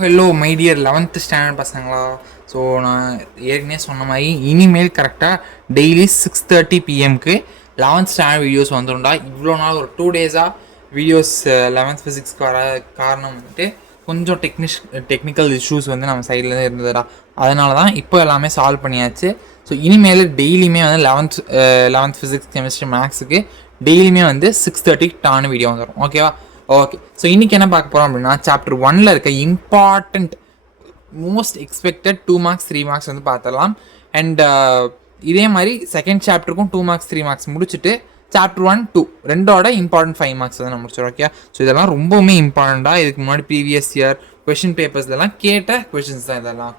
Hello my dear 11th standard பசங்களா. So நான் ஏற்கனவே சொன்ன மாதிரி இனிமேல் கரெக்டாக டெய்லி 6:30 பிஎம்க்கு 11th ஸ்டாண்டர்ட் வீடியோஸ் வந்துடும்டா. இவ்வளோ நாள் ஒரு 2 டேஸாக வீடியோஸ் 11th ஃபிசிக்ஸ்க்கு வர காரணம் வந்துட்டு கொஞ்சம் டெக்னிக்கல் இஷ்யூஸ் வந்து நம்ம சைட்லேருந்து இருந்ததுடா. அதனால தான் இப்போ எல்லாமே சால்வ் பண்ணியாச்சு. ஸோ இனிமேல் டெய்லியுமே வந்து 11th ஃபிசிக்ஸ் கெமிஸ்ட்ரி மேக்ஸுக்கு டெய்லியுமே வந்து 6:30 டான்னு வீடியோ வந்துடும். ஓகேவா? ஓகே. ஸோ இன்றைக்கி என்ன பார்க்க போகிறோம் அப்படின்னா சாப்டர் 1ல் இருக்க important most expected 2 marks 3 marks வந்து பார்த்துடலாம். அண்ட் இதே மாதிரி செகண்ட் சாப்டருக்கும் 2 மார்க்ஸ் 3 மார்க்ஸ் முடிச்சுட்டு சாப்டர் 1, 2 ரெண்டோட இம்பார்ட்டன்ட் 5 மார்க்ஸ் வந்து நம்ம முடிச்சிடும். ஓகே. ஸோ இதெல்லாம் ரொம்பவுமே இம்பார்ட்டண்ட்டாக இதுக்கு முன்னாடி ப்ரீவியஸ் இயர் கொஷின் பேப்பர்ஸ்லாம் கேட்ட கொஷின்ஸ் தான் இதெல்லாம்.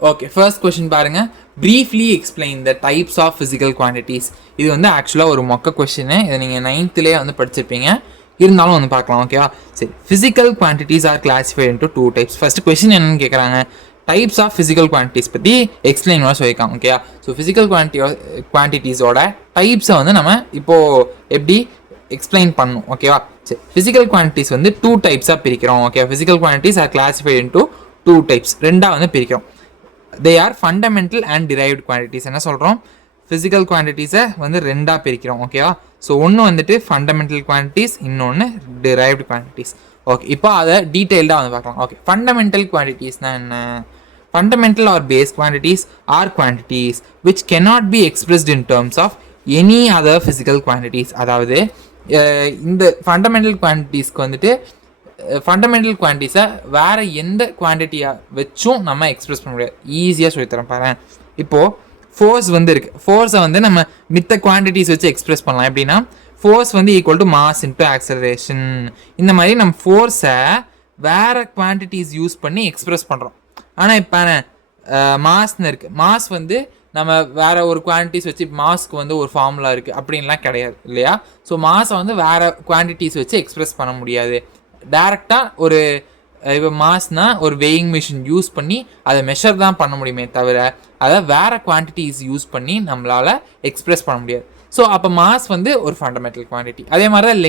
ஓகே. ஃபர்ஸ்ட் கொஷின் பாருங்கள். Briefly explain the types of physical quantities. இது வந்து ஆக்சுவலாக ஒரு மொக்க கொஷின். இதை நீங்கள் 9th வந்து படிச்சிருப்பீங்க. இருந்தாலும் வந்து பார்க்கலாம். ஓகேவா? சரி. Physical quantities R classified into 2 types. First question என்னன்னு கேட்குறாங்க, டைப்ஸ் ஆஃப் ஃபிசிக்கல் குவான்டிட்டிஸ் பற்றி எக்ஸ்பிளைன் பண்ண சொல்லியிருக்காங்க. ஓகேவா? ஸோ ஃபிசிக்கல் குவான்டிட்டிஸோட டைப்ஸை வந்து நம்ம இப்போது எப்படி எக்ஸ்பிளைன் பண்ணணும். ஓகேவா? சரி. ஃபிசிக்கல் குவான்டிட்டிஸ் வந்து 2 டைப்ஸாக பிரிக்கிறோம். Okay. Physical quantities R classified into 2 types. ரெண்டாக வந்து பிரிக்கிறோம். They are fundamental and derived quantities. என்ன சொல்கிறோம்? ஃபிசிக்கல் குவான்டிட்டிஸை வந்து ரெண்டாக பிரிக்கிறோம். ஓகேவா? ஸோ ஒன்று வந்துட்டு ஃபண்டமெண்டல் குவான்டிட்டிஸ், இன்னொன்று டிரைவ்டு குவான்டிட்டிஸ். ஓகே. இப்போ அதை டீட்டெயில்டாக வந்து பார்க்கலாம். ஓகே. ஃபண்டமெண்டல் குவான்டிட்டிஸ்னால் என்ன? Fundamental or base quantities are quantities which cannot be expressed in terms of any other physical quantities. அதாவது இந்த ஃபண்டமெண்டல் குவான்டிட்டிஸ்க்கு வந்துட்டு ஃபண்டமெண்டல் குவான்டிட்டிஸை வேறு எந்த குவான்டிட்டியாக வச்சும் நம்ம எக்ஸ்பிரஸ் பண்ண முடியாது. ஈஸியாக சொல்லித்தரேன் பாரு. இப்போது ஃபோர்ஸ் வந்து இருக்குது. ஃபோர்ஸை வந்து நம்ம மித்த குவான்டிட்டிஸ் வச்சு எக்ஸ்பிரஸ் பண்ணலாம். எப்படின்னா ஃபோர்ஸ் வந்து equal to mass into acceleration. இந்த மாதிரி நம்ம ஃபோர்ஸை வேறு குவான்டிட்டிஸ் யூஸ் பண்ணி எக்ஸ்பிரஸ் பண்ணுறோம். ஆனால் இப்போ மாஸ்ன்னு இருக்குது. மாஸ் வந்து நம்ம வேறு ஒரு குவான்டிட்டிஸ் வச்சு, மாஸ்க்கு வந்து ஒரு ஃபார்முலா இருக்குது அப்படின்லாம் கிடையாது இல்லையா? ஸோ மாஸை வந்து வேறு குவான்டிட்டிஸ் வச்சு எக்ஸ்பிரஸ் பண்ண முடியாது. டேரெக்டாக ஒரு இப்போ மாஸ்னால் ஒரு வெயிங் மிஷின் யூஸ் பண்ணி அதை மெஷர் தான் பண்ண முடியுமே தவிர அதை வேறு குவான்டிட்டிஸ் யூஸ் பண்ணி நம்மளால் எக்ஸ்பிரஸ் பண்ண முடியாது. ஸோ அப்போ மாஸ் வந்து ஒரு ஃபண்டமெண்டல் குவான்டிட்டி. அதே மாதிரி தான்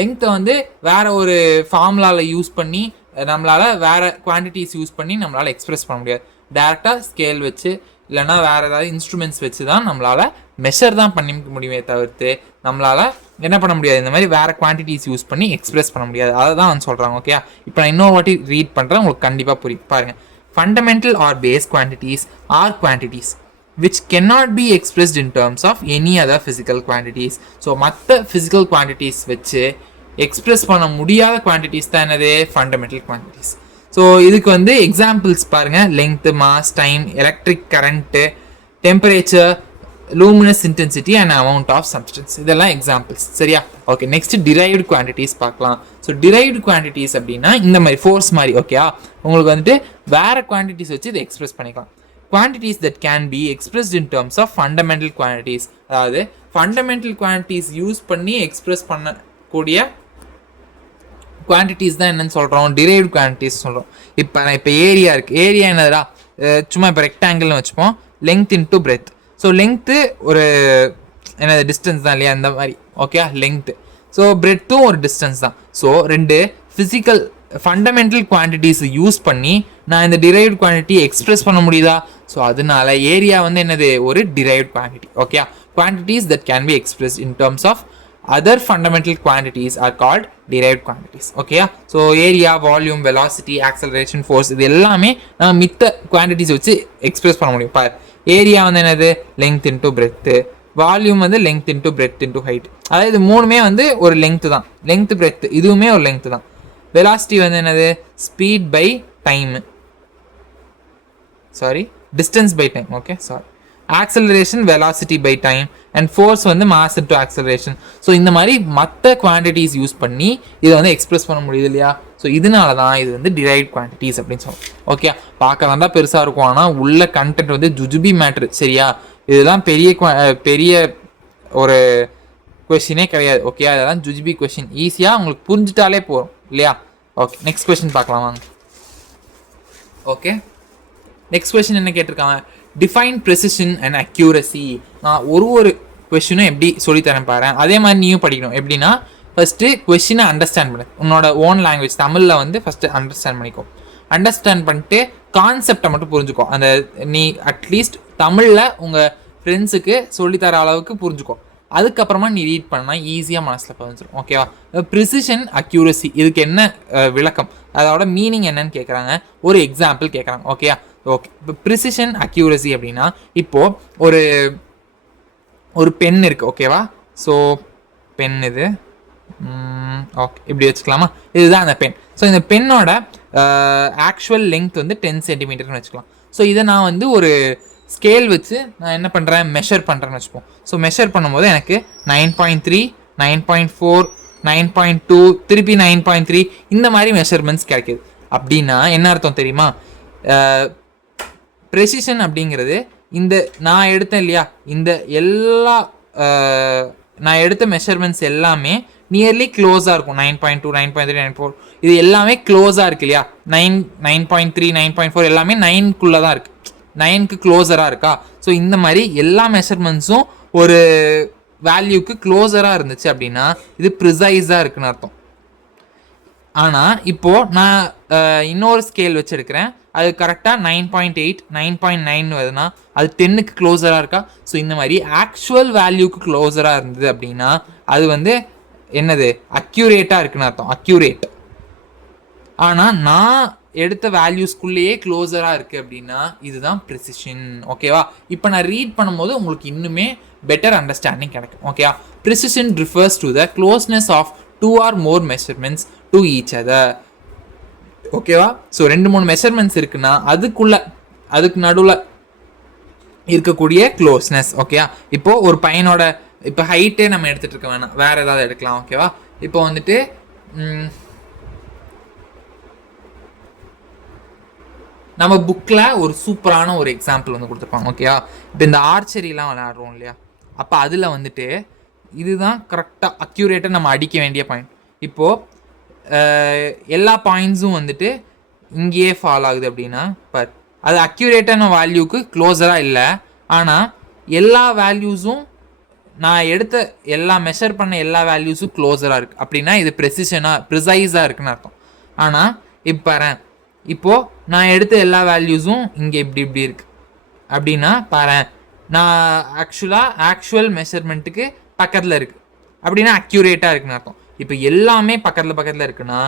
லெங்க்த்தை வந்து வேறு ஒரு ஃபார்முலாவில் யூஸ் பண்ணி நம்மளால் வேறு குவான்டிட்டிஸ் யூஸ் பண்ணி நம்மளால் எக்ஸ்பிரஸ் பண்ண முடியாது. டேரெக்டாக ஸ்கேல் வச்சு இல்லைனா வேறு ஏதாவது இன்ஸ்ட்ருமெண்ட்ஸ் வச்சு தான் நம்மளால் மெஷர் தான் பண்ணிக்க முடியுமே தவிர்த்து நம்மளால் என்ன பண்ண முடியாது, இந்த மாதிரி வேறு குவான்டிட்டிஸ் யூஸ் பண்ணி எக்ஸ்பிரஸ் பண்ண முடியாது. அதை தான் வந்து சொல்கிறாங்க. ஓகே. இப்போ நான் இன்னொரு வாட்டி ரீட் பண்ணுறேன், உங்களுக்கு கண்டிப்பாக புரியும். பாருங்கள். Fundamental or base quantities are quantities which cannot be expressed in terms of any other physical quantities. So மற்ற ஃபிசிக்கல் குவான்டிட்டிஸ் வச்சு எக்ஸ்பிரஸ் பண்ண முடியாத குவான்டிட்டிஸ் தான் என்னது? Fundamental quantities. ஸோ இதுக்கு வந்து எக்ஸாம்பிள்ஸ் பாருங்கள். Length, mass, time, electric current, temperature, luminous intensity and amount of substance, இதெல்லாம் எக்ஸாம்பிள்ஸ். சரியா? ஓகே. நெக்ஸ்ட் டிரைவ்டு குவான்டிட்டிஸ் பார்க்கலாம். ஸோ டிரைவ்டு குவான்டிட்டிஸ் அப்படின்னா இந்த மாதிரி ஃபோர்ஸ் மாதிரி. ஓகேவா? உங்களுக்கு வந்துட்டு வேறு குவான்டிட்டிஸ் வச்சு இதை எக்ஸ்பிரஸ் பண்ணிக்கலாம். Quantities that can be expressed in terms of fundamental quantities. அதாவது ஃபண்டமெண்டல் குவான்டிட்டிஸ் யூஸ் பண்ணி எக்ஸ்பிரஸ் பண்ணக்கூடிய குவான்டிட்டிஸ் தான் என்னன்னு சொல்கிறோம்? டிரைவ்டு குவான்டிட்டிஸ் சொல்கிறோம். இப்போ ஏரியா இருக்குது. ஏரியா என்னதுடா? சும்மா இப்போ ரெக்டாங்கிள்னு வச்சுப்போம். Length into breadth. So length ஒரு என்னது டிஸ்டன்ஸ் தான் இல்லையா? அந்த மாதிரி. ஓகே. லெங்க்த்து. ஸோ பிரெத்தும் ஒரு டிஸ்டன்ஸ் தான். ஸோ ரெண்டு ஃபிசிக்கல் ஃபண்டமெண்டல் குவான்டிட்டிஸ் யூஸ் பண்ணி நான் இந்த டிரைவ்ட் குவான்டிட்டி எக்ஸ்பிரஸ் பண்ண முடியுதா? ஸோ அதனால ஏரியா வந்து என்னது? ஒரு derived quantity. Okay. Quantities that can be expressed in terms of other fundamental quantities are called derived quantities. Okay. So area, volume, velocity, acceleration, force, இது எல்லாமே நம்ம மித்த குவான்டிட்டிஸ் வச்சு எக்ஸ்பிரஸ் பண்ண முடியும். பார். ஏரியா வந்து என்னது? Length into breadth. வால்யூம் வந்து length into breadth into height. அதாவது இது மூணுமே வந்து ஒரு லெங்த் தான். லெங்த், பிரெத் இதுவுமே ஒரு லெங்த் தான். வெலாசிட்டி வந்து என்னது? Speed by time, distance by time. Okay. Acceleration velocity by time and force வந்து மாஸ் இன்டு ஆக்சலரேஷன். ஸோ இந்த மாதிரி மற்ற குவான்டிட்டிஸ் யூஸ் பண்ணி இதை வந்து எக்ஸ்பிரஸ் பண்ண முடியுது இல்லையா? ஸோ இதனால தான் இது வந்து டிரைவ்ட் குவான்டிட்டிஸ் அப்படின்னு சொல்லுவோம். ஓகே. பார்க்க வேண்டாம் பெருசாக இருக்கும், ஆனால் உள்ள கண்டென்ட் வந்து ஜுஜுபி மேட்ரு. சரியா? இதுதான் பெரிய ஒரு கொஷினே கிடையாது. ஓகே. அதெல்லாம் ஜுஜுபி கொஷின். ஈஸியாக உங்களுக்கு புரிஞ்சுட்டாலே போகிறோம் இல்லையா? ஓகே. நெக்ஸ்ட் கொஷின் பார்க்கலாம் வாங்க. ஓகே. நெக்ஸ்ட் கொஷின் என்ன கேட்டிருக்காங்க? Define precision and accuracy. நான் ஒரு கொஷினும் எப்படி சொல்லித்தரேன் பாரு. அதே மாதிரி நீயும் படிக்கணும். எப்படின்னா ஃபஸ்ட்டு கொஷினை அண்டர்ஸ்டாண்ட் பண்ணு. உன்னோட ஓன் லாங்குவேஜ் தமிழில் வந்து ஃபஸ்ட்டு அண்டர்ஸ்டாண்ட் பண்ணிக்கோ. அண்டர்ஸ்டாண்ட் பண்ணிட்டு கான்செப்டை மட்டும் புரிஞ்சுக்கோ. அந்த நீ அட்லீஸ்ட் தமிழில் உங்கள் ஃப்ரெண்ட்ஸுக்கு சொல்லித்தர அளவுக்கு புரிஞ்சுக்கோ. அதுக்கப்புறமா நீ ரீட் பண்ணால் ஈஸியாக மனசில் பதிஞ்சிடும். ஓகேவா? ப்ரிசிஷன், அக்யூரசி, இதுக்கு என்ன விளக்கம், அதோட மீனிங் என்னன்னு கேட்குறாங்க. ஒரு எக்ஸாம்பிள் கேட்குறாங்க. ஓகேயா? ஓகே. இப்போ ப்ரிசிஷன், அக்யூரசி அப்படின்னா இப்போது ஒரு பென் இருக்குது. ஓகேவா? ஸோ பென் இது ஓகே, இப்படி வச்சுக்கலாமா? இதுதான் அந்த பென். ஸோ இந்த பென்னோட ஆக்சுவல் லெங்த் வந்து 10 சென்டிமீட்டர்னு வச்சுக்கலாம். ஸோ இதை நான் வந்து ஒரு ஸ்கேல் வச்சு நான் என்ன பண்ணுறேன், மெஷர் பண்ணுறேன்னு வச்சுப்போம். ஸோ மெஷர் பண்ணும்போது எனக்கு 9.3, 9.4, 9.2, திருப்பி 9.3 இந்த மாதிரி மெஷர்மெண்ட்ஸ் கிடைக்கிது. அப்படின்னா என்ன அர்த்தம் தெரியுமா? ப்ரெசிஷன் அப்படிங்கிறது இந்த நான் எடுத்தேன் இல்லையா, இந்த எல்லா நான் எடுத்த மெஷர்மெண்ட்ஸ் எல்லாமே நியர்லி க்ளோஸாக இருக்கும். 9.2, 9.3, 9.4 இது எல்லாமே க்ளோஸாக இருக்குது இல்லையா? 9.3, 9.4 எல்லாமே 9க்குள்ளே தான் இருக்குது, 9க்கு க்ளோஸராக இருக்கா? ஸோ இந்த மாதிரி எல்லா மெஷர்மெண்ட்ஸும் ஒரு வேல்யூக்கு க்ளோஸராக இருந்துச்சு அப்படின்னா இது ப்ரிசைஸாக இருக்குன்னு அர்த்தம். ஆனால் இப்போது நான் இன்னொரு ஸ்கேல் வச்சு எடுக்கிறேன், அது கரெக்டாக 9.8, 9.9 வருதுன்னா அது 10க்கு க்ளோஸராக இருக்கா? ஸோ இந்த மாதிரி ஆக்சுவல் வேல்யூக்கு க்ளோஸராக இருந்தது அப்படின்னா அது வந்து என்னது, அக்யூரேட்டாக இருக்குன்னு அர்த்தம், அக்யூரேட். ஆனால் நான் எடுத்த வேல்யூஸ்குள்ளேயே க்ளோஸராக இருக்குது அப்படின்னா இதுதான் ப்ரிசிஷன். ஓகேவா? இப்போ நான் ரீட் பண்ணும்போது உங்களுக்கு இன்னுமே பெட்டர் அண்டர்ஸ்டாண்டிங் கிடைக்கும். ஓகேவா? Precision refers to the closeness of 2 or more measurements to each other. ஓகேவா? ஸோ 2-3 மெஷர்மெண்ட்ஸ் இருக்குன்னா அதுக்கு நடுவில் இருக்கக்கூடிய க்ளோஸ்னஸ். ஓகேவா? இப்போது ஒரு பையனோட இப்போ ஹைட்டே நம்ம எடுத்துகிட்டு இருக்க வேணாம், வேறு ஏதாவது எடுக்கலாம். ஓகேவா? இப்போ வந்துட்டு நம்ம புக்கில் ஒரு சூப்பரான ஒரு எக்ஸாம்பிள் வந்து கொடுத்துருப்பாங்க. ஓகேவா? இப்போ இந்த ஆர்ச்சரிலாம் விளையாடுறோம் இல்லையா, அப்போ அதில் வந்துட்டு இதுதான் கரெக்டாக அக்யூரேட்டாக நம்ம அடிக்க வேண்டிய பாயிண்ட். இப்போது எல்லா பாயிண்ட்ஸும் வந்துட்டு இங்கேயே ஃபால் ஆகுது அப்படின்னா அது அக்யூரேட்டான வேல்யூக்கு க்ளோஸராக இல்லை. ஆனால் எல்லா வேல்யூஸும் நான் எடுத்த மெஷர் பண்ண எல்லா வேல்யூஸும் க்ளோஸராக இருக்குது அப்படின்னா இது ப்ரிசைஸாக இருக்குன்னு அர்த்தம். ஆனால் இப்போது நான் எடுத்த எல்லா வேல்யூஸும் இங்கே இப்படி இருக்குது அப்படின்னா நான் ஆக்சுவல் மெஷர்மெண்ட்டுக்கு பக்கத்தில் இருக்குது அப்படின்னா அக்யூரேட்டாக இருக்குன்னு அர்த்தம். இப்போ எல்லாமே பக்கத்தில் இருக்குன்னா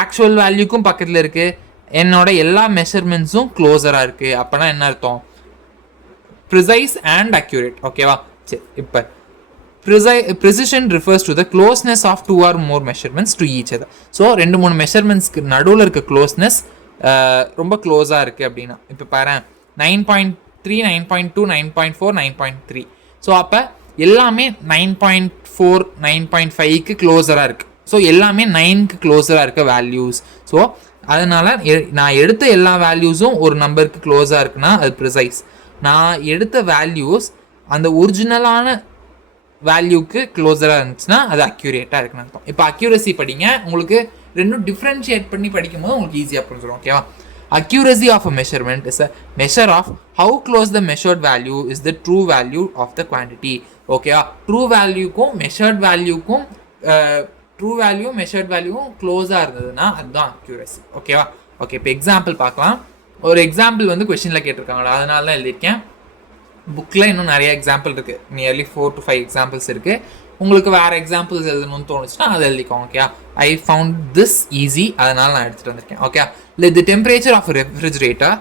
ஆக்சுவல் வேல்யூக்கும் பக்கத்தில் இருக்குது, என்னோட எல்லா மெஷர்மெண்ட்ஸும் க்ளோஸராக இருக்குது. அப்போனா என்ன அர்த்தம்? Precise and accurate. ஓகேவா? சரி, இப்போ precision refers to the closeness of 2 or more measurements to each other. So 2-3 மெஷர்மெண்ட்ஸ்க்கு நடுவில் இருக்க க்ளோஸ்னஸ் ரொம்ப க்ளோஸாக இருக்குது அப்படின்னா இப்போ 9.3, 9.2, 9.4, 9.3. ஸோ அப்போ எல்லாமே 9.4, 9.5க்கு க்ளோஸராக இருக்குது. ஸோ எல்லாமே 9க்கு க்ளோஸராக இருக்க வேல்யூஸ். ஸோ அதனால் நான் எடுத்த எல்லா வேல்யூஸும் ஒரு நம்பருக்கு க்ளோஸாக இருக்குன்னா அது ப்ரிசைஸ். நான் எடுத்த வேல்யூஸ் அந்த ஒரிஜினலான வேல்யூக்கு க்ளோஸராக இருந்துச்சுன்னா அது அக்யூரேட்டாக இருக்குன்னு அர்த்தம். இப்போ அக்யூரசி படிங்க, உங்களுக்கு ரெண்டும் டிஃப்ரென்ஷியேட் பண்ணி படிக்கும்போது உங்களுக்கு ஈஸியாக புரிஞ்சிடும். ஓகேவா? Accuracy of a measurement is a measure of how close the measured value is the true value of the quantity. ஓகேவா? ட்ரூ வேல்யூக்கும் மெஷர்ட் வேல்யூக்கும் மெஷர்ட் வேல்யூவும் க்ளோஸாக இருந்ததுன்னா அதுதான் அக்யூரசி. ஓகேவா? ஓகே, இப்போ எக்ஸாம்பிள் பார்க்கலாம். ஒரு எக்ஸாம்பிள் வந்து கொஷினில் கேட்டிருக்காங்களா, அதனால தான் எழுதியிருக்கேன். புக்கில் இன்னும் நிறைய எக்ஸாம்பிள் இருக்குது, நியர்லி 4 to 5 எக்ஸாம்பிள்ஸ் இருக்குது. உங்களுக்கு வேறு எக்ஸாம்பிள்ஸ் எழுதணும்னு தோணுச்சுன்னா அதை எழுதிக்கோங்க. Okay, I found this easy, அதனால் நான் எடுத்துகிட்டு வந்திருக்கேன். Okay, let the temperature of refrigerator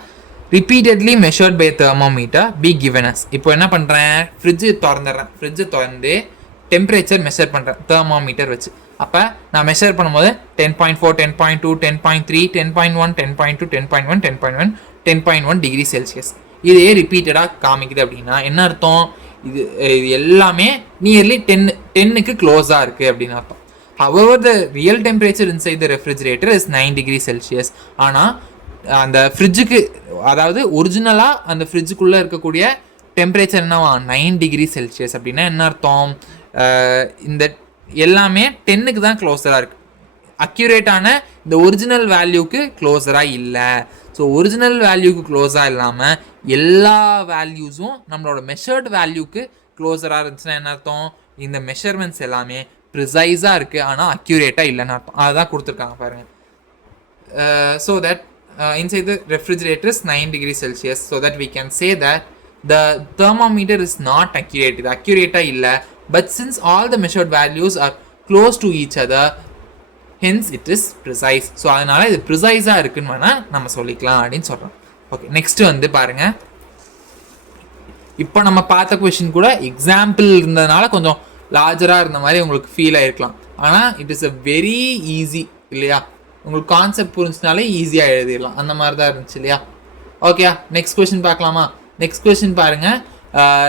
repeatedly measured by thermometer be given as. இப்போ என்ன பண்ணுறேன், ஃப்ரிட்ஜு திறந்து டெம்பரேச்சர் மெஷர் பண்ணுறேன் தெர்மோமீட்டர் வச்சு. அப்போ நான் மெஷர் பண்ணும்போது 10.4, 10.2, 10.3, 10.1, 10.2, 10.1, 10.1, 10.1 டிகிரி செல்சியஸ். இதே ரிப்பீட்டடாக காமிக்குது அப்படின்னா என்ன அர்த்தம், இது எல்லாமே நியர்லி 10க்கு க்ளோஸாக இருக்குது அப்படின்னு அர்த்தம். However, the real temperature inside the refrigerator is 9 degree Celsius. ஆனால் அந்த ஃப்ரிட்ஜுக்கு, அதாவது ஒரிஜினலாக அந்த ஃப்ரிட்ஜுக்குள்ளே இருக்கக்கூடிய டெம்பரேச்சர் என்னவா 9 டிகிரி செல்சியஸ். அப்படின்னா என்ன அர்த்தம், இந்த எல்லாமே 10க்கு தான் க்ளோஸராக இருக்குது. அக்யூரேட்டான இந்த ஒரிஜினல் வேல்யூக்கு க்ளோஸராக இல்லை. ஸோ ஒரிஜினல் வேல்யூக்கு க்ளோஸாக இல்லாமல் எல்லா வேல்யூஸும் நம்மளோட மெஷர்ட் வேல்யூக்கு க்ளோஸராக இருந்துச்சுன்னா என்ன அர்த்தம், இந்த மெஷர்மெண்ட்ஸ் எல்லாமே ப்ரிசைஸாக இருக்குது ஆனால் அக்யூரேட்டாக இல்லைன்னு அர்த்தம். அதுதான் கொடுத்துருக்காங்க பாருங்கள். So that inside the refrigerator is 9 degrees Celsius, so that we can say that the thermometer is not accurate. இது accurate இல்ல, but since all the measured values are close to each other, hence it is precise. So அதனால இது ப்ரிசைஸாக இருக்குன்னு வேணால் நம்ம சொல்லிக்கலாம் அப்படின்னு சொல்கிறோம். ஓகே, நெக்ஸ்ட் வந்து பாருங்க, இப்போ நம்ம பார்த்த கொஷின் கூட எக்ஸாம்பிள் இருந்ததுனால கொஞ்சம் லார்ஜராக இருந்த மாதிரி உங்களுக்கு ஃபீல் ஆகிருக்கலாம். ஆனால் it is a very easy இல்லையா, உங்களுக்கு கான்செப்ட் புரிஞ்சுனாலே ஈஸியாக எழுதிடலாம், அந்த மாதிரி தான் இருந்துச்சு இல்லையா. ஓகே, நெக்ஸ்ட் கொஷின் பார்க்கலாமா? நெக்ஸ்ட் கொஷின் பாருங்கள்,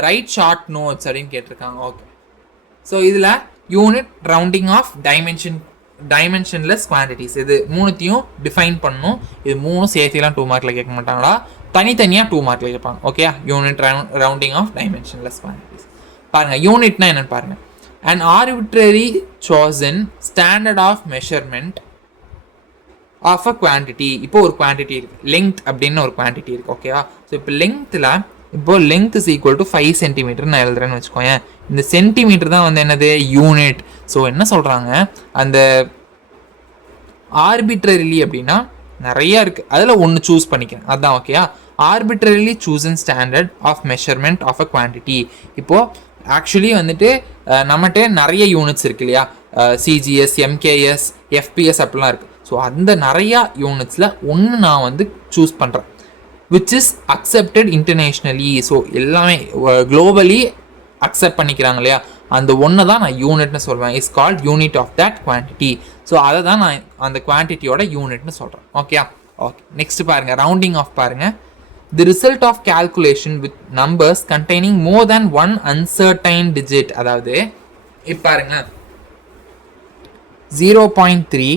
ரைட் ஷார்ட் நோட்ஸ் அப்படின்னு கேட்டிருக்காங்க. ஓகே, ஸோ இதில் unit rounding off dimensionless quantities, இது மூணுத்தையும் டிஃபைன் பண்ணணும். இது மூணும் சேர்த்திலாம் 2 மார்க்கில் கேட்க மாட்டாங்களா, தனித்தனியாக 2 மார்க்கில் கேட்பாங்க. Okay, unit rounding off dimensionless quantities. பாருங்கள், யூனிட்னா என்னென்னு பாருங்கள். an arbitrary chosen standard of measurement of a quantity. இப்போ ஒரு குவான்டிட்டி இருக்குது, லெங்த் அப்படின்னு ஒரு குவான்டிட்டி இருக்குது. ஓகேவா, ஸோ இப்போ லெங்த்தில் இப்போ length is equal to 5 centimetre நான் எழுதுறேன்னு வச்சுக்கோங்க. இந்த சென்டிமீட்டர் தான் வந்து என்னது, யூனிட். ஸோ என்ன சொல்கிறாங்க, அந்த ஆர்பிட்ரரிலி அப்படின்னா நிறையா இருக்குது, அதில் ஒன்று சூஸ் பண்ணிக்கிறேன், அதுதான். ஓகேயா, arbitrarily chosen standard of measurement of a quantity. இப்போது ஆக்சுவலி வந்துட்டு நம்மகிட்ட நிறைய யூனிட்ஸ் இருக்கு இல்லையா, சிஜிஎஸ், எம்கேஎஸ், எஃபிஎஸ் அப்படிலாம் இருக்குது. ஸோ அந்த நிறையா யூனிட்ஸில் ஒன்று நான் வந்து சூஸ் பண்ணுறேன், which is accepted internationally. So எல்லாமே குளோபலி அக்செப்ட் பண்ணிக்கிறாங்க இல்லையா, அந்த ஒன்று தான் நான் யூனிட்னு சொல்வேன். Is called unit of that quantity. So அதை தான் நான் அந்த குவான்டிட்டியோட யூனிட்னு சொல்கிறேன். ஓகே, ஓகே, நெக்ஸ்ட் பாருங்கள், ரவுண்டிங் ஆஃப் பாருங்கள். The result of calculation with numbers containing more than one uncertain digit. அதாவது இப்போ பாருங்க, 0.3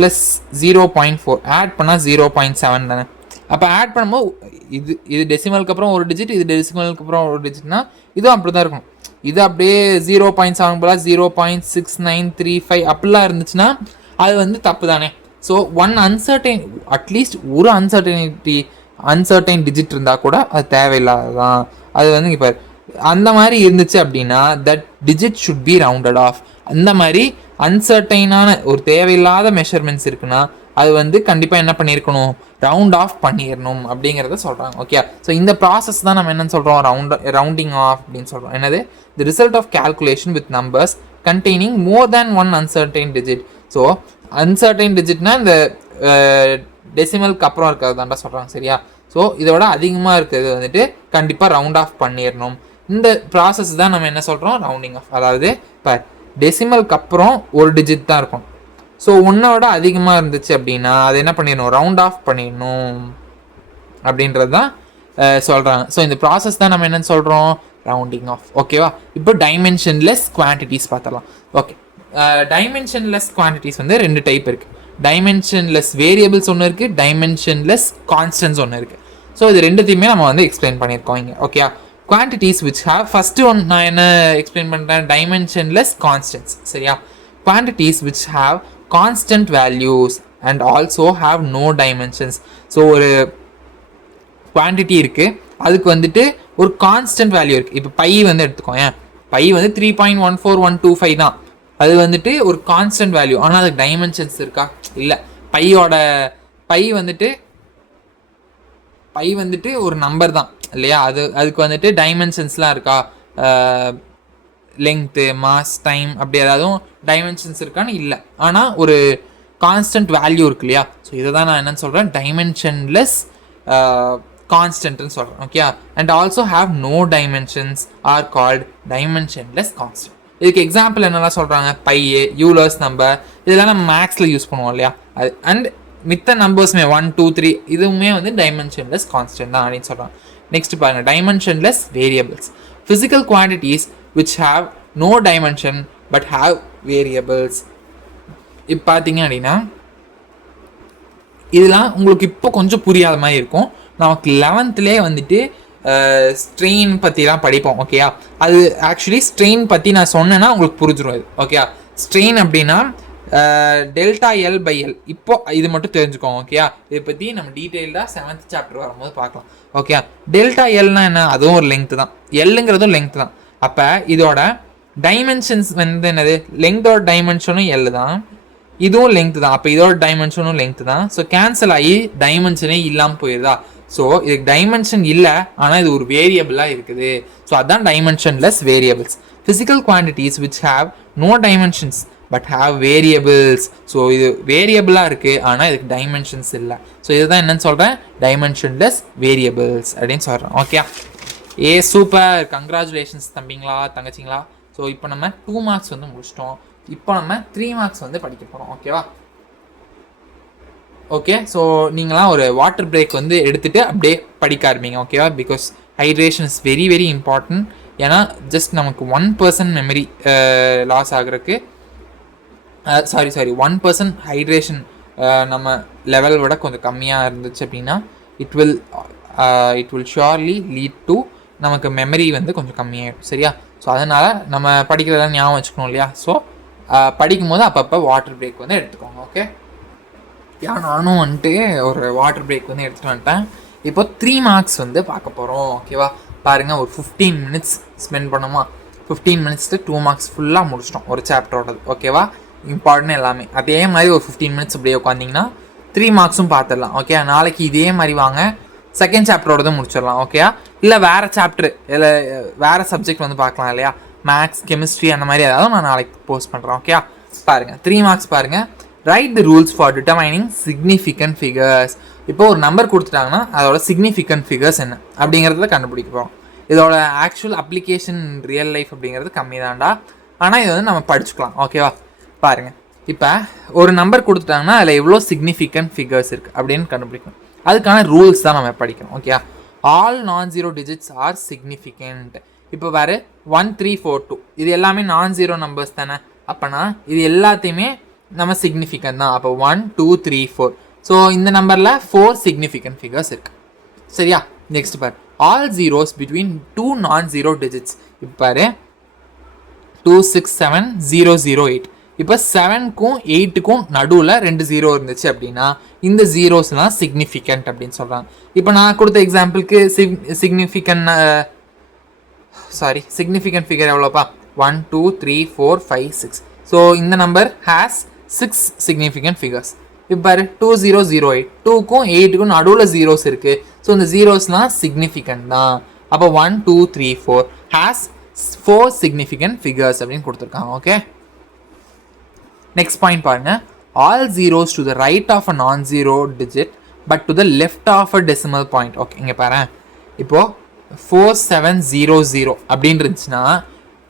+ 0.4 ஆட் பண்ணால் 0.7 தானே. அப்போ ஆட் பண்ணும்போது இது டெசிமலுக்கு அப்புறம் ஒரு டிஜிட், இது டெசிமலுக்கு அப்புறம் ஒரு டிஜிட்னா இதுவும் அப்படி தான் இருக்கும். இது அப்படியே 0.7 போல 0.6935 அப்படிலாம் இருந்துச்சுன்னா அது வந்து தப்பு தானே. ஸோ ஒன் அன்சர்டைன், அட்லீஸ்ட் ஒரு அன்சர்டைன் டிஜிட் இருந்தால் கூட அது தேவையில்லாதான். அது வந்து இப்போ அந்த மாதிரி இருந்துச்சு அப்படின்னா that digit should be rounded of. அந்த மாதிரி அன்சர்டைனான ஒரு தேவையில்லாத மெஷர்மெண்ட்ஸ் இருக்குன்னா அது வந்து கண்டிப்பாக என்ன பண்ணியிருக்கணும், ரவுண்ட் ஆஃப் பண்ணிடணும் அப்படிங்கிறத சொல்கிறாங்க. ஓகே, ஸோ இந்த ப்ராசஸ் தான் நம்ம என்னென்னு சொல்கிறோம், ரவுண்டிங் ஆஃப் அப்படின்னு சொல்கிறோம். என்னது, the result of calculation with numbers containing more than one uncertain digit. So uncertain டிஜிட்னா இந்த டெசிமலுக்கு அப்புறம் இருக்கிறது தாண்டா சொல்கிறாங்க, சரியா. ஸோ இதோட அதிகமாக இருக்கிறது வந்துட்டு கண்டிப்பாக ரவுண்ட் ஆஃப் பண்ணிடணும். இந்த ப்ராசஸ் தான் நம்ம என்ன சொல்கிறோம், ரவுண்டிங் ஆஃப். அதாவது இப்போ டெசிமலுக்கு அப்புறம் ஒரு டிஜிட் தான் இருக்கும். ஸோ ஒன்னோட அதிகமாக இருந்துச்சு அப்படின்னா அது என்ன பண்ணிடணும், ரவுண்ட் ஆஃப் பண்ணிடணும் அப்படின்றது தான் சொல்கிறாங்க. ஸோ இந்த ப்ராசஸ் தான் நம்ம என்னென்னு சொல்கிறோம், ரவுண்டிங் ஆஃப். ஓகேவா, இப்போ டைமென்ஷன்லெஸ் குவான்டிட்டிஸ் பார்த்தலாம். ஓகே, டைமென்ஷன்லெஸ் குவான்டிட்டிஸ் வந்து 2 டைப் இருக்குது. டைமென்ஷன்லெஸ் வேரியபிள்ஸ் ஒன்று இருக்குது, டைமென்ஷன்லெஸ் கான்ஸ்டன்ட்ஸ் ஒன்று இருக்குது. ஸோ இது ரெண்டுத்தையுமே நம்ம வந்து எக்ஸ்பிளைன் பண்ணியிருக்கோம் இங்கே. Okay, quantities which have, first one நான் என்ன எக்ஸ்பிளைன் பண்ணுறேன், டைமென்ஷன்லெஸ் கான்ஸ்டன்ட்ஸ், சரியா. Quantities which have constant values and also have no dimensions. So ஒரு குவான்டிட்டி இருக்குது, அதுக்கு வந்துட்டு ஒரு கான்ஸ்டன்ட் வேல்யூ இருக்குது. இப்போ பை வந்து எடுத்துக்கோங்க, பை வந்து 3.14125 தான். அது வந்துட்டு ஒரு கான்ஸ்டன்ட் வேல்யூ, ஆனால் அதுக்கு டைமென்ஷன்ஸ் இருக்கா, இல்லை. பை வந்துட்டு ஒரு நம்பர் தான் இல்லையா, அதுக்கு வந்துட்டு டைமென்ஷன்ஸ்லாம் இருக்கா, லெங்க்த்து, மாஸ், டைம் அப்படி ஏதாவது டைமென்ஷன்ஸ் இருக்கான்னு இல்லை. ஆனால் ஒரு கான்ஸ்டன்ட் வேல்யூ இருக்கு இல்லையா. ஸோ இதை தான் நான் என்னென்னு சொல்கிறேன், டைமென்ஷன்லெஸ் கான்ஸ்டன்ட்னு சொல்கிறேன். Okay, and also have no dimensions are called dimensionless constant. இதுக்கு எக்ஸாம்பிள் என்னெல்லாம் சொல்கிறாங்க, பையே, யூலர்ஸ் நம்பர், இதெல்லாம் நம்ம மேக்ஸில் யூஸ் பண்ணுவோம் இல்லையா. அது அண்ட் மித்த நம்பர்ஸுமே 1, 2, 3 இதுவுமே வந்து டைமென்ஷன்லெஸ் கான்ஸ்டன்ட் தான் அப்படின்னு சொல்கிறாங்க. நெக்ஸ்ட் பாருங்கள், dimensionless variables. Physical quantities which have no dimension but have variables. இப்போ பார்த்தீங்க அப்படின்னா இதெல்லாம் உங்களுக்கு இப்போ கொஞ்சம் புரியாத மாதிரி இருக்கும். நமக்கு 11th வந்துட்டு ஸ்ட்ரெயின் பற்றிலாம் படிப்போம். ஓகேயா, அது ஆக்சுவலி ஸ்ட்ரெயின் பற்றி நான் சொன்னேன்னா உங்களுக்கு புரிஞ்சிடும் அது. ஓகேயா, ஸ்ட்ரெயின் அப்படின்னா டெல்டா எல்/எல். இப்போ இது மட்டும் தெரிஞ்சுக்கோங்க. ஓகேயா, இதை பற்றி நம்ம டீட்டெயில்டாக 7th சாப்டர் வரும்போது பார்க்கலாம். ஓகேயா, டெல்டா எல்னா என்ன, அதுவும் ஒரு லெங்க்த்து தான், எல்லுங்கிறதும் லெங்க்த்து தான். அப்போ இதோட டைமென்ஷன்ஸ் வந்து என்னது, லெங்க்தோட டைமென்ஷனும் எல் தான், இதுவும் லெங்த் தான். அப்போ இதோட டைமென்ஷனும் லெங்த் தான். ஸோ கேன்சல் ஆகி டைமென்ஷனே இல்லாமல் போயிருதா. ஸோ இதுக்கு டைமென்ஷன் இல்லை, ஆனால் இது ஒரு வேரியபிளாக இருக்குது. ஸோ அதான் dimensionless variables. Physical quantities which have no dimensions but have variables. So இது வேரியபிளாக இருக்குது, ஆனால் இதுக்கு டைமென்ஷன்ஸ் இல்லை. ஸோ இதுதான் என்னன்னு சொல்கிறேன், டைமென்ஷன்லெஸ் வேரியபிள்ஸ் அப்படின்னு சொல்கிறேன். ஓகே, சூப்பர், கங்க்ராச்சுலேஷன்ஸ் தம்பிங்களா தங்கச்சிங்களா. ஸோ இப்போ நம்ம 2 மார்க்ஸ் வந்து முடிச்சிட்டோம். இப்போ நம்ம 3 மார்க்ஸ் வந்து படிக்க போகிறோம். ஓகேவா? ஓகே, ஸோ நீங்களாம் ஒரு வாட்டர் பிரேக் வந்து எடுத்துகிட்டு அப்படியே படிக்க ஆரம்பிங்க. ஓகேவா? Because hydration is very very important. ஏன்னா ஜஸ்ட் நமக்கு 1% மெமரி லாஸ் ஆகிறதுக்கு சாரி 1% ஹைட்ரேஷன் நம்ம லெவல் விட கொஞ்சம் கம்மியாக இருந்துச்சு அப்படின்னா it will surely lead to நமக்கு மெமரி வந்து கொஞ்சம் கம்மியாகிடும். சரியா? ஸோ அதனால் நம்ம படிக்கிறதெல்லாம் ஞாபகம் வச்சுக்கணும் இல்லையா? ஸோ படிக்கும்போது அப்பப்போ வாட்டர் பிரேக் வந்து எடுத்துக்கோங்க. ஓகே, நானும் வந்துட்டு ஒரு வாட்டர் பிரேக் வந்து எடுத்துகிட்டு வந்துட்டேன். இப்போ 3 மார்க்ஸ் வந்து பார்க்க போகிறோம். ஓகேவா? பாருங்கள், ஒரு 15 மினிட்ஸ் ஸ்பெண்ட் பண்ணோமா, 15 மினிட்ஸ்க்கு 2 மார்க்ஸ் ஃபுல்லாக முடிச்சிட்டோம் ஒரு சாப்டரோடது. ஓகேவா? இம்பார்ட்டன்ட் எல்லாமே. அதே மாதிரி ஒரு 15 மினிட்ஸ் அப்படியே உட்காந்திங்கன்னா 3 மார்க்ஸும் பார்த்துடலாம். ஓகே, நாளைக்கு இதே மாதிரி வாங்க, செகண்ட் சாப்டரோடதும் முடிச்சிடலாம். ஓகேயா? இல்லை வேறு சாப்டர் இல்லை வேறு சப்ஜெக்ட் வந்து பார்க்கலாம் இல்லையா? மேக்ஸ், கெமிஸ்ட்ரி அந்த மாதிரி ஏதாவது நான் நாளைக்கு போஸ்ட் பண்ணுறேன். ஓகேயா? பாருங்கள், 3 மார்க்ஸ் பாருங்கள். Right the rules for determining significant figures. இப்போ ஒரு நம்பர் கொடுத்துட்டாங்கன்னா அதோட சிக்னிஃபிகண்ட் ஃபிகர்ஸ் என்ன அப்படிங்கிறத கண்டுபிடிக்க போகிறோம். இதோட ஆக்சுவல் அப்ளிகேஷன் ரியல் லைஃப் அப்படிங்கிறது கம்மி தான்டா, ஆனால் இதை வந்து நம்ம படிச்சுக்கலாம். ஓகேவா? பாருங்கள், இப்போ ஒரு நம்பர் கொடுத்துட்டாங்கன்னா அதில் எவ்வளோ சிக்னிஃபிகண்ட் ஃபிகர்ஸ் இருக்குது அப்படின்னு கண்டுபிடிக்கணும். அதுக்கான ரூல்ஸ் தான் நம்ம படிக்கணும். Okay, all nonzero digits are significant. இப்போ வேறு 1 3 4 2 இது எல்லாமே நான்-ஜீரோ நம்பர்ஸ் தானே. அப்போனா இது எல்லாத்தையுமே நம்ம சிக்னிஃபிகண்ட் தான். அப்போ 1 2 3 4. ஸோ இந்த நம்பரில் 4 சிக்னிஃபிகண்ட் ஃபிகர்ஸ் இருக்குது. சரியா? நெக்ஸ்ட் பார், ஆல் ஜீரோஸ் பிட்வீன் 2 நான்-ஜீரோ டிஜிட்ஸ். இப்போ பாரு 2 6 7 0 0 8. இப்போ 7க்கும் 8க்கும் நடுவில் 2 0 இருந்துச்சு அப்படின்னா இந்த ஜீரோஸ்லாம் சிக்னிஃபிகண்ட் அப்படின்னு சொல்கிறாங்க. இப்போ நான் கொடுத்த எக்ஸாம்பிளுக்கு சிக்னிஃபிகண்ட் ஃபிகர் எவ்வளோப்பா? 1 2 3 4 5 6. ஸோ இந்த நம்பர் ஹேஸ் 6 சிக்னிஃபிகண்ட் ஃபிகர்ஸ். இப்போ பாரு 2 0 0 8. 2க்கும் 8க்கும் நடுவில் ஜீரோஸ் இருக்குது. ஸோ இந்த ஜீரோஸ்லாம் சிக்னிஃபிகண்ட் தான். அப்போ 1 2 3 4 ஹேஸ் 4 சிக்னிஃபிகண்ட் ஃபிகர்ஸ் அப்படின்னு கொடுத்துருக்காங்க. ஓகே, நெக்ஸ்ட் பாயிண்ட் பாருங்க, all zeros to the right of a nonzero digit but to the left of a decimal point. Okay, இங்கே பாரு, இப்போது 4 7 0 0 அப்படின்னு இருந்துச்சுன்னா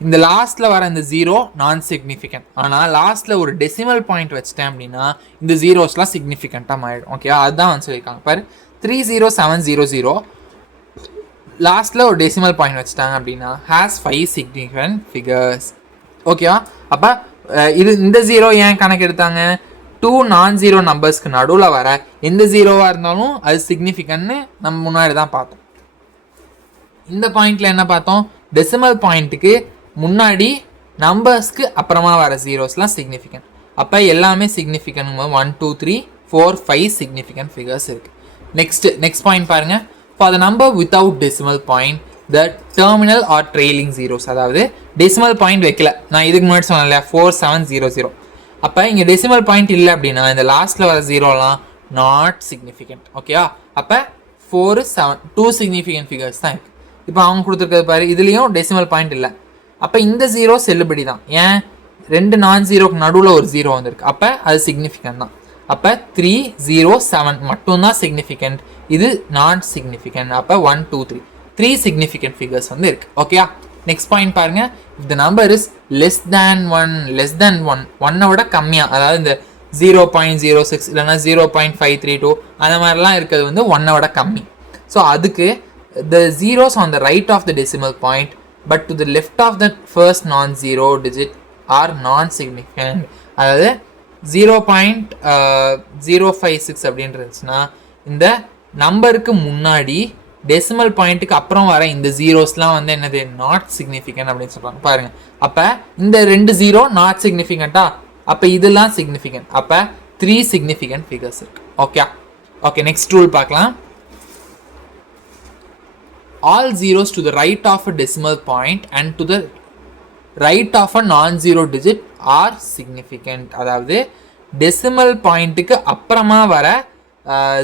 இந்த லாஸ்ட்டில் வர இந்த ஜீரோ நான் சிக்னிஃபிகண்ட். ஆனால் லாஸ்ட்டில் ஒரு டெசிமல் பாயிண்ட் வச்சுட்டேன் அப்படின்னா இந்த ஜீரோஸ்லாம் சிக்னிஃபிகண்ட்டாக மாறிடும். ஓகே, அதுதான் வந்து சொல்லியிருக்காங்க. பாரு 3 0 7 0 0 லாஸ்ட்டில் ஒரு டெசிமல் பாயிண்ட் வச்சுட்டாங்க அப்படின்னா ஹேஸ் 5 சிக்னிஃபிகண்ட் ஃபிகர்ஸ். ஓகேவா? அப்போ இந்த ஜீரோ ஏன் கணக்கு எடுத்தாங்க? 2 நான்-ஜீரோ நம்பர்ஸ்க்கு நடுவில் வர எந்த ஜீரோவாக இருந்தாலும் அது சிக்னிஃபிகண்ட்னு நம்ம முன்னாடி தான் பார்த்தோம். இந்த பாயிண்டில் என்ன பார்த்தோம்? டெசிமல் பாயிண்ட்டுக்கு முன்னாடி நம்பர்ஸ்க்கு அப்புறமா வர ஜீரோஸ்லாம் சிக்னிஃபிகண்ட். அப்போ எல்லாமே சிக்னிஃபிகண்ட். 1 2 3 4 5 சிக்னிஃபிகண்ட் ஃபிகர்ஸ் இருக்குது. நெக்ஸ்ட் பாயிண்ட் பாருங்கள், for the number without decimal point the terminal or trailing zeros. அதாவது டெசிமல் பாயிண்ட் வைக்கல, நான் இதுக்கு முன்னாடி சொன்னேன் இல்லையா 4 7 0 0. அப்போ இங்கே டெசிமல் பாயிண்ட் இல்லை அப்படின்னா இந்த லாஸ்ட்டில் வர ஜீரோலாம் நாட் சிக்னிஃபிகண்ட். ஓகேவா? அப்போ 4 7 2 சிக்னிஃபிகண்ட் ஃபிகர்ஸ் தான் இருக்குது. இப்போ அவங்க கொடுத்துருக்கிறது பாரு, இதுலேயும் டெசிமல் பாயிண்ட் இல்லை. அப்போ இந்த ஜீரோ செல்லுபடி தான். ஏன்? 2 நான்-ஜீரோக்கு நடுவில் ஒரு ஜீரோ வந்திருக்கு. அப்போ அது சிக்னிஃபிகண்ட் தான். அப்போ 3 0 7 மட்டும்தான் சிக்னிஃபிகண்ட், இது நாட் சிக்னிஃபிகண்ட். அப்போ 1 2 3 சிக்னிஃபிகண்ட் ஃபிகர்ஸ் வந்து இருக்குது. ஓகேயா? நெக்ஸ்ட் பாயிண்ட் பாருங்க, இந்த நம்பர் இஸ் லெஸ் தேன் 1 ஒன்னை விட கம்மியாக, அதாவது இந்த 0.06 இல்லைன்னா 0.532 அந்த மாதிரிலாம் இருக்கிறது வந்து ஒன்னை விட கம்மி. ஸோ அதுக்கு the zeros on the right of the decimal point but to the left of the first non-zero digit are non-significant. அதாவது 0.056 அப்படின்னு இருந்துச்சுன்னா இந்த நம்பருக்கு முன்னாடி டெசிமல் பாயிண்ட்டுக்கு அப்புறம் வர இந்த ஜீரோஸ்லாம் வந்து என்னது? நாட் சிக்னிஃபிகண்ட் அப்படின்னு சொல்கிறாங்க. பாருங்கள், அப்போ இந்த 2 ஜீரோ நாட் சிக்னிஃபிகண்ட்டா? அப்போ இதெல்லாம் சிக்னிஃபிகண்ட். அப்போ 3 சிக்னிஃபிகண்ட் ஃபிகர்ஸ் இருக்குது. ஓகே, நெக்ஸ்ட் ரூல் பார்க்கலாம். All zeros to the right of a decimal point and to the right of a non-zero digit are significant. அதாவது டெசிமல் பாயிண்ட்டுக்கு அப்புறமா வர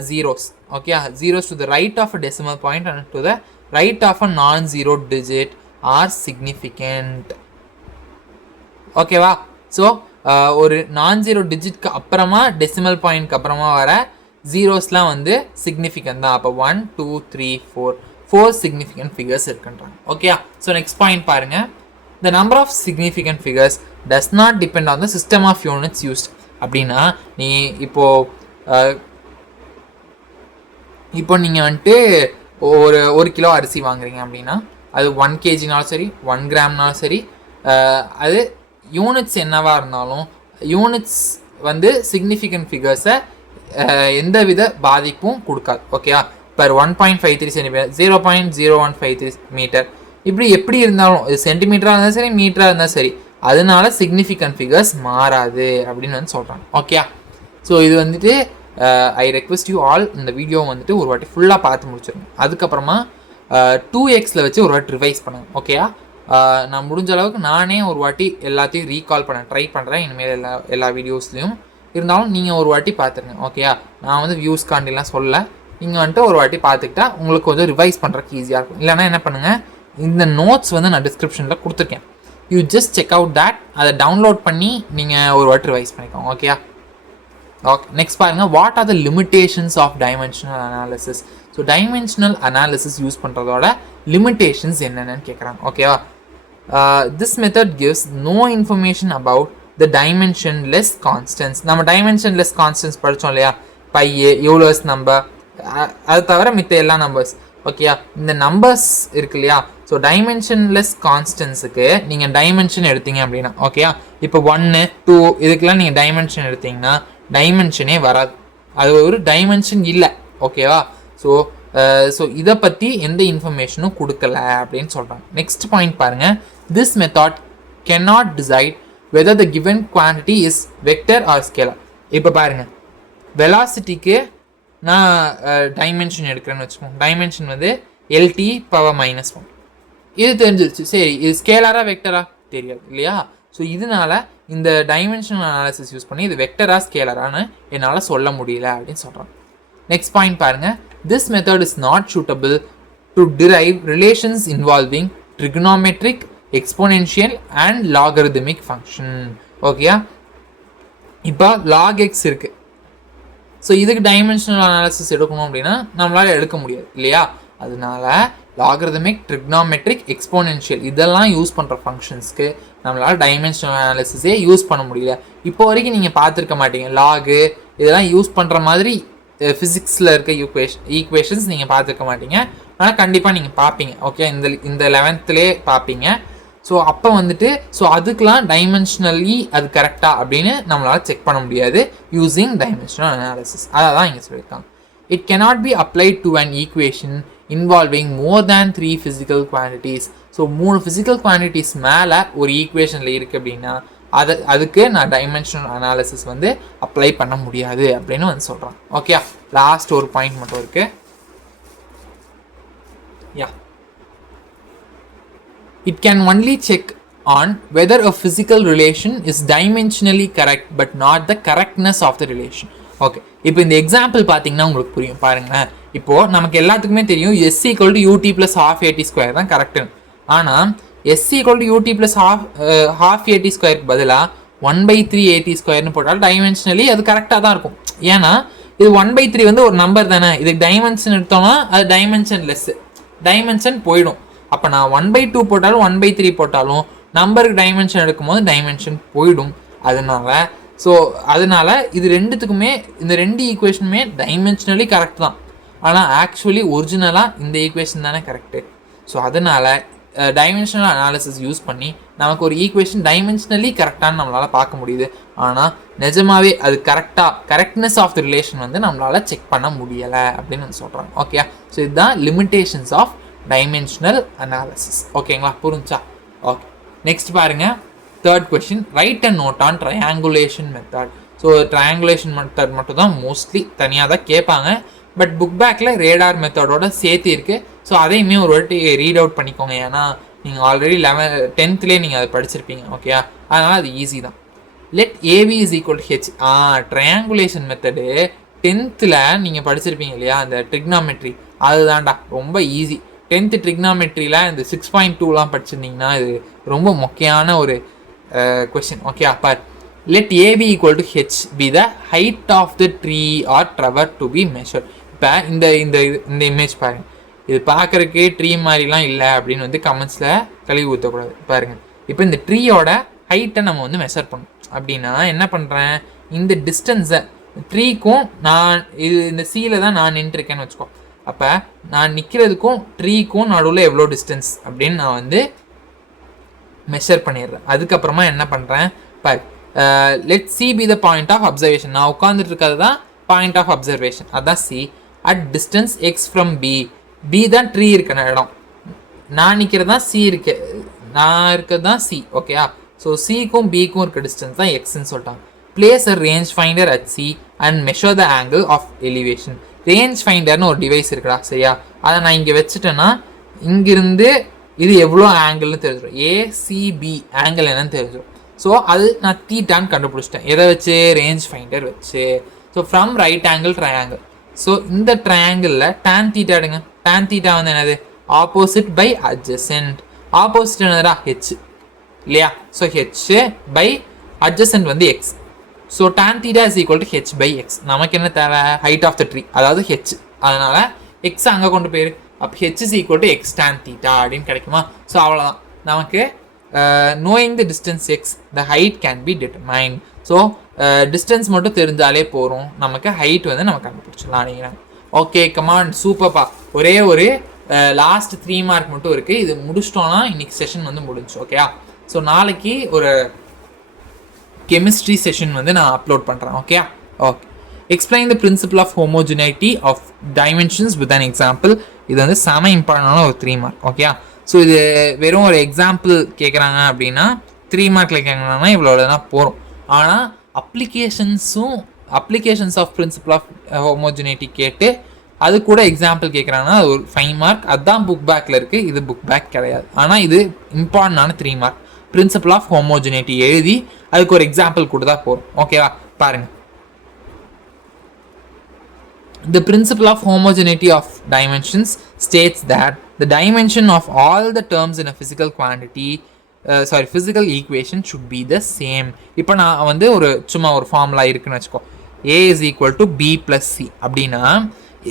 zeros. Okay, zeros to the right of a decimal point and to the right of a non zero digit are significant. ஓகேவா? So ஒரு non zero டிஜிட்க்கு அப்புறமா decimal பாயிண்ட்க்கு அப்புறமா வர ஜீரோஸ்லாம் வந்து சிக்னிஃபிகண்ட் தான். அப்போ 1 2 3 4 சிக்னிஃபிகண்ட் ஃபிகர்ஸ் இருக்குன்றாங்க. ஓகே, ஸோ நெக்ஸ்ட் பாயிண்ட் பாருங்க. The number of significant figures does not depend on the system of units used. அப்படின்னா இப்போ நீங்கள் வந்துட்டு ஒரு கிலோ அரிசி வாங்குறீங்க அப்படின்னா அது 1 kgனாலும் சரி 1 கிராம்னாலும் சரி, அது யூனிட்ஸ் என்னவாக இருந்தாலும் யூனிட்ஸ் வந்து சிக்னிஃபிகண்ட் ஃபிகர்ஸை எந்தவித பாதிப்பும் கொடுக்காது. ஓகேவா? பர் 1.53 சென்டிமீட்டர், 0.0153 மீட்டர், இப்படி எப்படி இருந்தாலும் இது சென்டிமீட்டராக இருந்தாலும் சரி மீட்டராக இருந்தாலும் சரி, அதனால சிக்னிஃபிகண்ட் ஃபிகர்ஸ் மாறாது அப்படின்னு வந்து சொல்கிறாங்க. ஓகே, ஸோ இது வந்துட்டு ஐ ரெக்வெஸ்ட் யூ ஆல் இந்த வீடியோ வந்துட்டு ஒரு வாட்டி ஃபுல்லாக பார்த்து முடிச்சிருங்க. அதுக்கப்புறமா 2xல வச்சு ஒரு வாட்டி ரிவைஸ் பண்ணுங்க. ஓகேயா? நான் முடிஞ்ச அளவுக்கு நானே ஒரு வாட்டி எல்லாத்தையும் ரீகால் பண்ண ட்ரை பண்ணுறேன் இனிமேல் எல்லா வீடியோஸ்லையும். இருந்தாலும் நீங்கள் ஒரு வாட்டி பார்த்துருங்க. ஓகேயா? நான் வந்து வியூஸ் காண்டிலாம் சொல்ல, நீங்கள் வந்துட்டு ஒரு வாட்டி பார்த்துக்கிட்டா உங்களுக்கு கொஞ்சம் ரிவைஸ் பண்ணுறதுக்கு ஈஸியாக இருக்கும். இல்லைனா என்ன பண்ணுங்கள், இந்த நோட்ஸ் வந்து நான் டிஸ்கிரிப்ஷனில் கொடுத்துருக்கேன். You just check out that, அதை டவுன்லோட் பண்ணி நீங்கள் ஒரு வாட்டி ரிவைஸ் பண்ணிக்கோங்க. ஓகேயா? ஓகே, நெக்ஸ்ட் பாருங்கள். What are the limitations of dimensional analysis? So dimensional analysis use பண்ணுறதோட லிமிட்டேஷன்ஸ் என்னென்னு கேட்குறாங்க. ஓகேவா? This method gives no information about the dimensionless constants. நம்ம டைமென்ஷன்லெஸ் கான்ஸ்டன்ஸ் படித்தோம் இல்லையா? பையே, யூலர்ஸ் நம்பர், அது தவிர மித்த எல்லா நம்பர்ஸ். ஓகேயா? இந்த நம்பர்ஸ் இருக்கு இல்லையா? ஸோ டைமென்ஷன்லெஸ் கான்ஸ்டன்ஸுக்கு நீங்கள் டைமென்ஷன் எடுத்தீங்க அப்படின்னா, ஓகேயா? இப்போ 1 2 இதுக்கெல்லாம் நீங்கள் டைமென்ஷன் எடுத்தீங்கன்னா டைமென்ஷனே வராது, அது ஒரு டைமென்ஷன் இல்லை. ஓகேவா? ஸோ இதை பற்றி எந்த இன்ஃபர்மேஷனும் கொடுக்கல அப்படின்னு சொல்கிறாங்க. நெக்ஸ்ட் பாயிண்ட் பாருங்கள். This method cannot decide whether the given quantity is vector or scalar. இப்போ பாருங்கள், வெலாசிட்டிக்கு நான் டைமென்ஷன் எடுக்கிறேன்னு வச்சுக்கோங்க. டைமென்ஷன் வந்து LT பவர் -1. இது தெரிஞ்சிருச்சு. சரி, இது ஸ்கேலாரா வெக்டரா தெரியாது இல்லையா? ஸோ இதனால இந்த டைமென்ஷனல் அனாலிசிஸ் யூஸ் பண்ணி இது வெக்டரா ஸ்கேலரான்னு என்னால் சொல்ல முடியல அப்படின்னு சொல்கிறாங்க. நெக்ஸ்ட் பாயிண்ட் பாருங்கள். This method is not suitable to derive relations involving trigonometric, exponential and logarithmic function. ஓகேயா? இப்போ log x இருக்குது. ஸோ இதுக்கு டைமென்ஷனல் அனாலிசிஸ் எடுக்கணும் அப்படின்னா நம்மளால் எடுக்க முடியாது இல்லையா? அதனால லாகரிதமிக், ட்ரிக்னாமெட்ரிக், எக்ஸ்போனென்ஷியல் இதெல்லாம் யூஸ் பண்ணுற ஃபங்க்ஷன்ஸ்க்கு நம்மளால் டைமென்ஷனல் அனாலிசிஸே யூஸ் பண்ண முடியல. இப்போ வரைக்கும் நீங்கள் பார்த்துருக்க மாட்டீங்க. லாகு இதெல்லாம் யூஸ் பண்ணுற மாதிரி ஃபிசிக்ஸில் இருக்க ஈக்குவேஷன்ஸ் நீங்கள் பார்த்துருக்க மாட்டீங்க. ஆனால் கண்டிப்பாக நீங்கள் பார்ப்பீங்க. ஓகே, இந்த 11th பார்ப்பீங்க. ஸோ அப்போ வந்துட்டு அதுக்கெலாம் டைமென்ஷனலி அது கரெக்டாக அப்படின்னு நம்மளால் செக் பண்ண முடியாது யூஸிங் டைமென்ஷனல் அனாலிசிஸ். அதை தான் இங்கே சொல்லியிருக்காங்க. It cannot be applied to an equation involving more than 3 physical quantities. So 3 physical quantities மேலே ஒரு ஈக்குவேஷனில் இருக்குது அப்படின்னா அதுக்கு நான் டைமென்ஷனல் அனாலிசிஸ் வந்து அப்ளை பண்ண முடியாது அப்படின்னு வந்து சொல்கிறேன். ஓகே, லாஸ்ட் ஒரு பாயிண்ட் மட்டும் இருக்குது. யா, it can only check on whether a physical relation is dimensionally correct but not the correctness of the relation. Okay, இப்போ இந்த எக்ஸாம்பிள் பார்த்தீங்கன்னா உங்களுக்கு புரியும். பாருங்களேன், இப்போது நமக்கு எல்லாத்துக்குமே தெரியும் S = UT + ½ AT² தான் கரெக்டுன்னு. ஆனால் S = UT + ½ AT² பதிலாக 1/3 AT² போட்டால் டைமென்ஷனலி அது கரெக்டாக தான் இருக்கும். ஏன்னா இது 1/3 வந்து ஒரு நம்பர் தானே. இதுக்கு டைமென்ஷன் எடுத்தோம்னா அது டைமென்ஷன் லெஸ், டைமென்ஷன் போயிடும். அப்போ நான் 1/2 போட்டாலும் 1/3 போட்டாலும் நம்பருக்கு டைமென்ஷன் எடுக்கும்போது டைமென்ஷன் போயிடும். அதனால இது ரெண்டுத்துக்குமே, இந்த ரெண்டு ஈக்குவேஷனுமே டைமென்ஷனலி கரெக்ட் தான். ஆனால் ஆக்சுவலி ஒரிஜினலாக இந்த ஈக்குவேஷன் தானே கரெக்டு. ஸோ அதனால் டைமென்ஷனல் அனாலிசிஸ் யூஸ் பண்ணி நமக்கு ஒரு ஈக்குவேஷன் டைமென்ஷனலி கரெக்டானு நம்மளால் பார்க்க முடியுது. ஆனால் நிஜமாவே அது கரெக்ட்னஸ் ஆஃப் த ரிலேஷன் வந்து நம்மளால் செக் பண்ண முடியலை அப்படின்னு வந்து சொல்கிறாங்க. ஓகே, ஸோ இதுதான் லிமிட்டேஷன்ஸ் ஆஃப் டைமென்ஷனல் அனாலிசிஸ். ஓகேங்களா? புரிஞ்சா? ஓகே, நெக்ஸ்ட் பாருங்கள். Third question, write a note on triangulation method. So triangulation method மட்டும் தான் மோஸ்ட்லி தனியாக தான் கேட்பாங்க. பட் புக் பேக்கில் ரேடார் மெத்தடோட சேர்த்து இருக்குது. ஸோ அதையுமே ஒரு வாட்டி ரீட் அவுட் பண்ணிக்கோங்க. ஏன்னா நீங்கள் ஆல்ரெடி 10th நீங்கள் அதை படிச்சிருப்பீங்க. ஓகே, அதனால் அது ஈஸி தான். let AB is equal to H. Triangulation method 10th நீங்கள் படிச்சிருப்பீங்க இல்லையா, அந்த ட்ரிக்னாமெட்ரி, அதுதான்டா ரொம்ப ஈஸி. 10th ட்ரிக்னாமெட்ரியில் இந்த 6.2லாம் படிச்சிருந்தீங்கன்னா இது ரொம்ப முக்கியமான ஒரு கொஷின். ஓகே, அப்போ let AB equal to H be the height of the tree or tree to be measured. இப்போ இந்த இந்த இந்த இமேஜ் பாருங்கள், இது பார்க்குறக்கு ட்ரீ மாதிரிலாம் இல்லை அப்படின்னு வந்து கமெண்ட்ஸில் கழுவி ஊற்றக்கூடாது. பாருங்கள், இப்போ இந்த ட்ரீயோட ஹைட்டை நம்ம வந்து மெஷர் பண்ணணும். அப்படின்னா என்ன பண்ணுறேன், இந்த டிஸ்டன்ஸை ட்ரீக்கும் நான் இது இந்த சீல தான் நான் நின்றுருக்கேன்னு வச்சுக்கோ. அப்போ நான் நிற்கிறதுக்கும் ட்ரீக்கும் நடுவில் எவ்வளோ டிஸ்டன்ஸ் அப்படின்னு நான் வந்து மெஷர் பண்ணிடுறேன். அதுக்கப்புறமா என்ன பண்ணுறேன், பாரு, let C be the point of observation. நான் உட்காந்துட்டு இருக்கிறது தான் பாயிண்ட் ஆஃப் அப்சர்வேஷன், அதுதான் C. At distance X from B. B தான் ட்ரீ இருக்கிற இடம், நான் நிற்கிறது தான் சி இருக்கு, நான் இருக்கிறது தான் சி. ஓகேயா, ஸோ சிக்கும் பிக்கும் இருக்க டிஸ்டன்ஸ் தான் எக்ஸ்ன்னு சொல்லிட்டாங்க. Place a range finder at C and measure the angle of elevation. Range ஃபைண்டர்னு ஒரு டிவைஸ் இருக்குடா, சரியா, அதை நான் இங்கே வச்சுட்டேன்னா இங்கிருந்து இது எவ்வளோ ஆங்கிள்னு தெரிஞ்சிடும், ஏசிபி ஆங்கிள் என்னன்னு தெரிஞ்சிடும். ஸோ அது நான் தீட்டான்னு கண்டுபிடிச்சிட்டேன். எதை வச்சு, ரேஞ்ச் ஃபைண்டர் வச்சு. So from right angle triangle. So இந்த ட்ரையாங்கிளில் டேன் தீட்டா எடுங்க. டேன் தீட்டா வந்து என்னது, ஆப்போசிட் பை அட்ஜசன்ட். ஆப்போசிட் என்னதுடா, ஹெச் இல்லையா. ஸோ ஹெச் பை அட்ஜசன்ட் வந்து X. So tan theta is equal to H by X. நமக்கு என்ன தேவை, ஹைட் ஆஃப் த ட்ரீ, அதாவது ஹெச். அதனால் எக்ஸ் அங்கே கொண்டு போயிரு. அப்போ H is equal to X tan theta அப்படின்னு கிடைக்குமா. ஸோ அவ்வளோதான், நமக்கு knowing the distance x the height can be determined. So distance மட்டும் தெரிஞ்சாலே போகிறோம், நமக்கு ஹைட் வந்து நம்ம கண்டுபிடிச்சிடலாம் நினைக்கிறேன். ஓகே, கமான், சூப்பர்ப்பா. ஒரே ஒரு லாஸ்ட் 3 மார்க் மட்டும் இருக்குது, இது முடிச்சிட்டோன்னா இன்னைக்கு செஷன் வந்து முடிஞ்சு. ஓகேயா, ஸோ நாளைக்கு ஒரு கெமிஸ்ட்ரி செஷன் வந்து நான் அப்லோட் பண்ணுறேன். Okay okay. Explain the principle of homogeneity of dimensions with an example. இது வந்து செம இம்பார்ட்டண்டான ஒரு 3 மார்க். ஓகே, ஸோ இது வெறும் ஒரு எக்ஸாம்பிள் கேட்குறாங்க அப்படின்னா 3 மார்க்கில் கேட்குறாங்கன்னா இவ்வளோ தான் போகிறோம். ஆனால் applications of principle of homogeneity கேட்டு அது கூட எக்ஸாம்பிள் கேட்குறாங்கன்னா அது ஒரு 5 மார்க். அதுதான் புக் பேக்கில் இருக்குது, இது புக் பேக் கிடையாது. ஆனால் இது இம்பார்ட்டண்டான 3 மார்க். பிரின்சிபல் ஆஃப் ஹோமோஜெனிட்டி எழுதி அதுக்கு ஒரு எக்ஸாம்பிள் கூட தான் போகிறோம். ஓகேவா, பாருங்கள். The principle of homogeneity of dimensions states that the dimension of all the terms in a physical quantity physical equation should be the same. இப்போ நான் வந்து ஒரு சும்மா ஒரு ஃபார்முலா இருக்குன்னு வச்சுக்கோ, a is equal to b plus c அப்படின்னா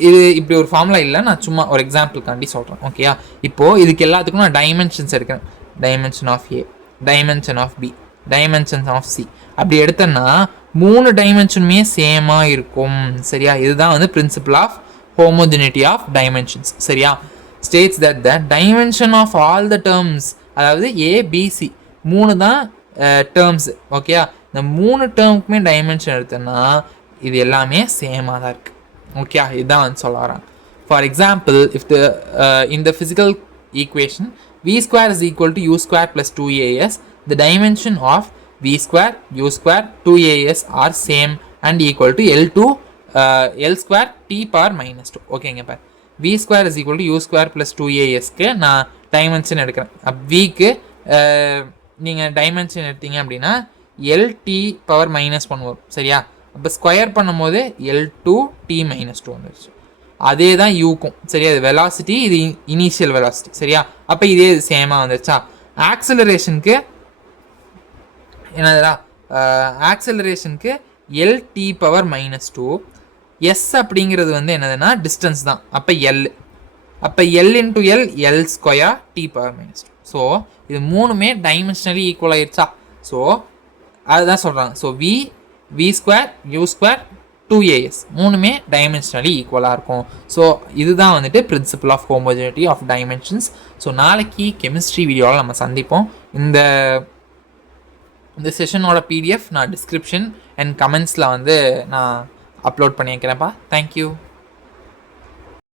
இது இப்படி ஒரு ஃபார்முலா இல்லை, நான் சும்மா ஒரு எக்ஸாம்பிளுக்காண்டி சொல்கிறேன். ஓகேயா, இப்போது இதுக்கு எல்லாத்துக்கும் நான் டைமென்ஷன்ஸ் எடுக்கிறேன். Dimension of a, dimension of b, dimensions of c அப்படி எடுத்தேன்னா 3 டைமென்ஷனுமே சேமாக இருக்கும். சரியா, இதுதான் வந்து principle of homogeneity of dimensions. சரியா, states that the dimension of all the terms, அதாவது ஏபிசி 3 தான் டேர்ம்ஸ். ஓகேயா, இந்த 3 டேர்முக்குமே டைமென்ஷன் எடுத்தோன்னா இது எல்லாமே சேமாக தான் இருக்குது. ஓகே, இதுதான் வந்து சொல்ல வராங்க. For example, if the in the physical equation v square is equal to u square plus 2as, the dimension of v square, u square, 2as are same and equal to L square t power minus 2. ஓகேங்க, பார், v square is equal to u square plus 2asக்கு நான் dimension எடுக்கிறேன். vக்கு நீங்கள் dimension எடுத்தீங்க அப்படின்னா lt power minus 1 வரும். சரியா, அப்போ square பண்ணும்போது L2t minus 2 வந்துருச்சு. அதே தான் யூக்கும். சரியா, இது வெலாசிட்டி, இது இனிஷியல் வெலாசிட்டி. சரியா, அப்போ இதே இது சேமாக வந்துருச்சா. ஆக்சலரேஷனுக்கு என்னதுடா, ஆக்சலரேஷனுக்கு LT பவர் minus 2. எஸ் அப்படிங்கிறது வந்து என்னதுன்னா டிஸ்டன்ஸ் தான். அப்போ எல், அப்போ L into L square T power minus 2. So இது 3மே டைமென்ஷனலி ஈக்குவல் ஆயிடுச்சா. ஸோ அதுதான் சொல்கிறாங்க. So V square, U square, 2as 3மே டைமென்ஷனலி ஈக்குவலாக இருக்கும். ஸோ இதுதான் வந்துட்டு principle of homogeneity of dimensions. So நாளைக்கு கெமிஸ்ட்ரி வீடியோவில் நம்ம சந்திப்போம். இந்த செஷனோட பிடிஎஃப் நான் டிஸ்கிரிப்ஷன் அண்ட் கமெண்ட்ஸில் வந்து நான் அப்லோட் பண்ணி வைக்கிறேன்ப்பா. தேங்க்யூ.